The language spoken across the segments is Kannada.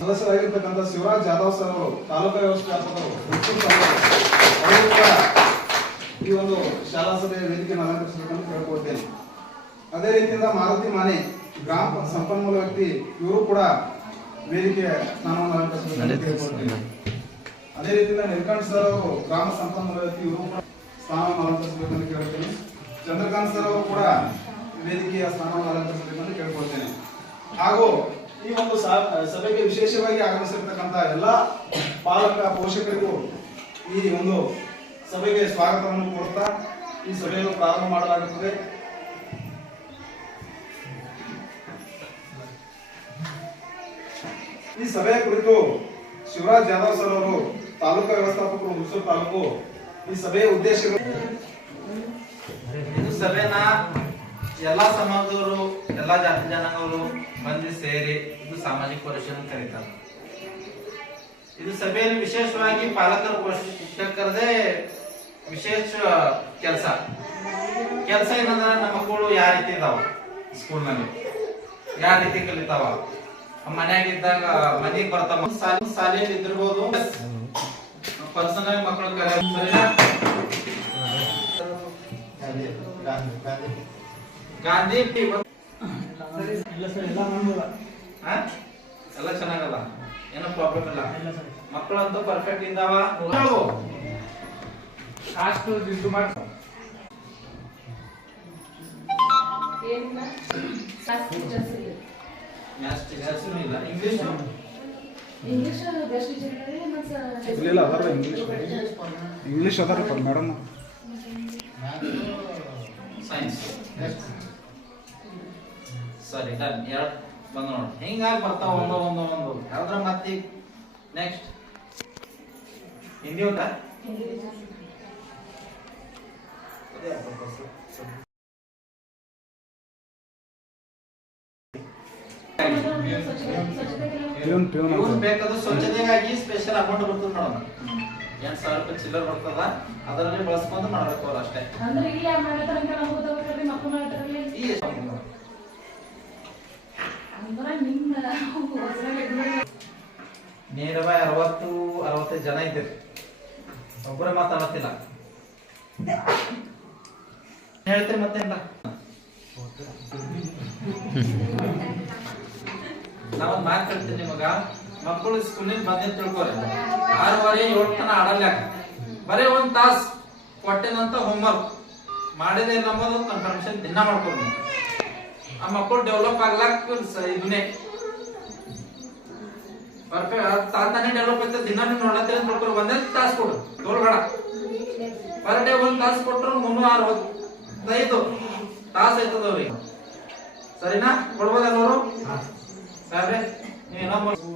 ಸದಸ್ಯರಾಗಿರ್ತಕ್ಕಂಥ ಶಿವರಾಜ್ ಜಾಧವ್ ಸರ್ ಅವರು ತಾಲೂಕಾ ವ್ಯವಸ್ಥಾಪಕರು ಮುಖ್ಯ ಅವರು ಕೂಡ ಈ ಒಂದು ಶಾಲಾ ಸಭೆಯ ವೇದಿಕೆಯನ್ನು ಅಲಂಕರಿಸಬೇಕಂತ ಕೇಳ್ಕೊಳ್ತೇನೆ. ಅದೇ ರೀತಿಯಿಂದ ಮಾರುತಿ ಮಾನೆ ಗ್ರಾಮ ಸಂಪನ್ಮೂಲ ವ್ಯಕ್ತಿ ಇವರು ಕೂಡ ವೇದಿಕೆಯ ಸ್ಥಾನವನ್ನು ಅಲಂಕರಿಸಬೇಕಂತ ಕೇಳ್ಕೊಳ್ತೇನೆ. ಅದೇ ರೀತಿಯಿಂದ ನಿರ್ಕಾಂತ್ ಸರ್ ಅವರು ಗ್ರಾಮ ಸಂಪನ್ಮೂಲ ವ್ಯಕ್ತಿ ಇವರು ಕೂಡ ಸ್ಥಾನವನ್ನು ಅಲಂಕರಿಸಬೇಕಂತ ಕೇಳ್ತೇನೆ ಚಂದ್ರಕಾಂತ್ ಸರ್ ಅವರು ಕೂಡ ವೇದಿಕೆಯ ಸ್ಥಾನವನ್ನು ಅಲಂಕರಿಸಬೇಕಂತ ಕೇಳ್ಕೊಳ್ತೇನೆ. ಹಾಗೂ ಈ ಒಂದು ಸಭೆಗೆ ವಿಶೇಷವಾಗಿ ಆಗಮಿಸಿರ್ತಕ್ಕಂಥ ಎಲ್ಲ ಪಾಲಕ ಪೋಷಕರಿಗೂ ಈ ಒಂದು ಸಭೆಗೆ ಸ್ವಾಗತವನ್ನು ಕೋರ್ತಾ ಈ ಸಭೆಯನ್ನು ಪ್ರಾರಂಭ ಮಾಡಲಾಗುತ್ತದೆ. ಈ ಸಭೆಯ ಕುರಿತು ಶಿವರಾಜ್ ಜಾಧವ್ ಸರ್ ಅವರು ತಾಲೂಕಾ ವ್ಯವಸ್ಥಾಪಕರು ಹುಣಸೂರು ತಾಲೂಕು ಈ ಸಭೆಯ ಉದ್ದೇಶಗಳು ಸಭೆನ ಎಲ್ಲಾ ಸಮಾಜದವರು, ಎಲ್ಲಾ ಜಾತಿ ಜನಾಂಗವರು ಬಂದು ಸೇರಿ ಇದು ಸಾಮಾಜಿಕ ಪರಿಶೀಲನೆ ಕರೀತಾರೆ. ಇದು ಸಭೆಯಲ್ಲಿ ವಿಶೇಷವಾಗಿ ಪಾಲಕರು, ಪೋಷಕರದೇ ವಿಶೇಷ ಕೆಲಸ. ಕೆಲಸ ಏನಂದ್ರೆ ನಮ್ಮ ಮಕ್ಕಳು ಯಾವ ರೀತಿ ಇದಾವ ಸ್ಕೂಲ್ನಲ್ಲಿ ಯಾವ ರೀತಿ ಕಲಿತಾವ? ಮನ್ಯಾಗ ಇದ್ದಾಗ ಮನೆಗೆ ಬರ್ತಾವ. ಸಾಲಿ ಸಾಲಿಯಲ್ಲಿ ಇದ್ದಿರ್ಬೋದು. ಪರ್ಸನಲ್ ಮಕ್ಕಳು ಕರೆ ಗಾಂಧಿ ಹಾ? ಎಲ್ಲ ಚೆನ್ನಾಗಲ್ಲ. ಏನೋ ಪ್ರಾಬ್ಲಮ್ ಇಲ್ಲ. ಮಕ್ಕಳಂತೂ ಪರ್ಫೆಕ್ಟ್ ಇದ್ದಾವ. ಅಷ್ಟು ಇದು ಮಾಡಿ ಇಲ್ಲ. ಇಂಗ್ಲಿಷ್ ಇಂಗ್ಲಿಷ್ ಇಲ್ಲ, ಅದಾರ ಇಂಗ್ಲಿಷ್. ಇಂಗ್ಲಿಷ್ ಅದಾರ ಮೇಡಮ್ ಸೈನ್ಸ್ ಸರಿ ಡನ್ ಎರಡು ಬಂದ ನೋಡಿ. ಹಿಂಗಾಗಿ ಬರ್ತಾವ ಒಂದು ಒಂದು ಒಂದು. ಯಾವ್ದ್ರ ಮತ್ತೆ? ನೆಕ್ಸ್ಟ್ ಹಿಂದಿ ಅಂತ ಬೇಕಾದ್ರೆ ಸ್ವಚ್ಛತೆಗಾಗಿ ಸ್ಪೆಷಲ್ ಅಮೌಂಟ್ ಬರ್ತದೆ ನೋಡೋಣ. ಎಂಟು ಸಾವಿರ ರೂಪಾಯಿ ಚಿಲ್ಲರ್ ಬರ್ತದ? ಅದರಲ್ಲಿ ಬಳಸ್ಕೊಂಡು ಮಾಡ್ಬೇಕು ಅವ್ರು ಅಷ್ಟೇ. ನೇರವಾಗಿ ಅರವತ್ತು, ಅರವತ್ತೈದು ಜನ ಇದ್ದೀರಿ. ಒಬ್ಬರೇ ಮಾತಾಡತ್ತಿಲ್ಲ ಹೇಳ್ತೀರಿ ಮತ್ತೆ ನಾವೊಂದು ಮಾತು ಹೇಳ್ತೀನಿ ನಿಮಗ. ಮಕ್ಕಳು ಸ್ಕೂಲಿಂದ ಬಂದೆ ತಿಳ್ಕೊರಿ ಆರೂವರೆ ಏಳು ತನ ಆಡಲ್ಲ. ಬರೀ ಒಂದ್ ತಾಸ್ ಕೊಟ್ಟೆನಂತ ಹೋಮ್ವರ್ಕ್ ಮಾಡಿದೆ ಇಲ್ಲ ಅಂಬೋದು ಕನ್ಫರ್ಮೇಶನ್ ದಿನ ಮಾಡ್ಕೊರಿ ನೀವು. ಆ ಮಕ್ಕಳು ಡೆವಲಪ್ ಆಗ್ಲಾಕ ಇದನ್ನೇ ಪರ್ಫೆಕ್ಟ್ ತಾನೇ ಡೆವಲಪ್ ಆಯ್ತದೆ ದಿನ ನೀವು ನೋಡತ್ತೀರ ತಿಳ್ಕೊರಿ ಒಂದೇ ತಾಸು ಕೊಡು ತೋಲ್ಬೇಡ ಪರ್ ಡೇ ಒಂದ್ ತಾಸು ಕೊಟ್ರು ಮುನ್ನೂರ ಅರವತ್ತೈದು ತಾಸು ಆಯ್ತದ ಅವ್ರಿಗೆ ಸರಿನಾ ಕೊಡ್ಬೋದಲ್ಲ ಅವರು ಸಾಹೇಬ್ರೆ ನೀವೇನೋ ಮತ್ತು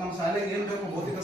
ನಮ್ಮ ಶಾಲೆಗೆ ಏನ್ ಬೇಕು ಭೌತಿಕ